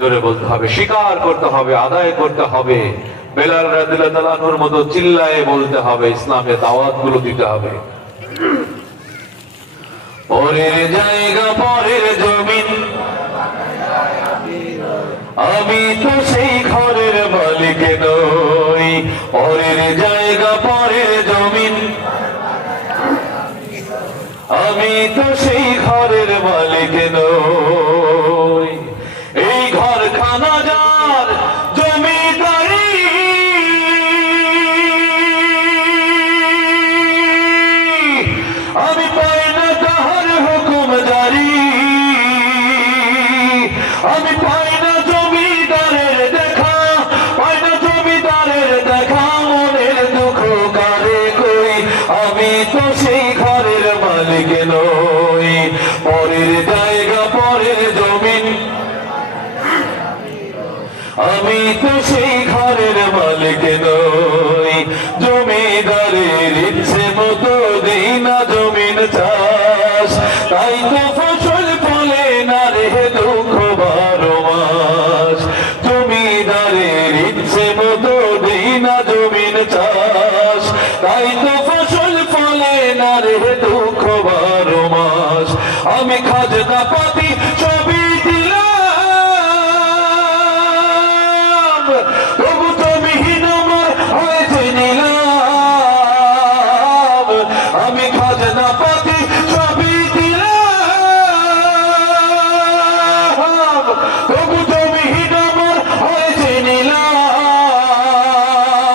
জোরে স্বীকার করতে হবে, আদায় করতে হবে। বেলাল মতো চিল্লায়ে বলতে হবে, ইসলামের দাওয়াতগুলো দিতে হবে। আমি তো সেই ঘরের মালিক নই। পরের জায়গা, পরের জমিন। আমি তো সেই ঘরের মালিক নই। আমি পাই না দেখা, পাই না দেখা, মনের দুঃখ কারে কই আমি তো সেই ঘরের মালিক নই। পরের জায়গা, পরের জমিন। আমি তো সেই ঘরের মালিক নই। জমিদারের ইচ্ছে মতো দিই না জমিন চাষ। তাই তো মতো না জমিন চাষ। তাই তো ফসল ফলে না রে দুঃখ বারো মাস। আমি খাজনা পাতি ছবি দিলাম। তবু তুমি হীন আমার হয়েছে নিলাম। আমি খাজনা পাতি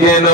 গেল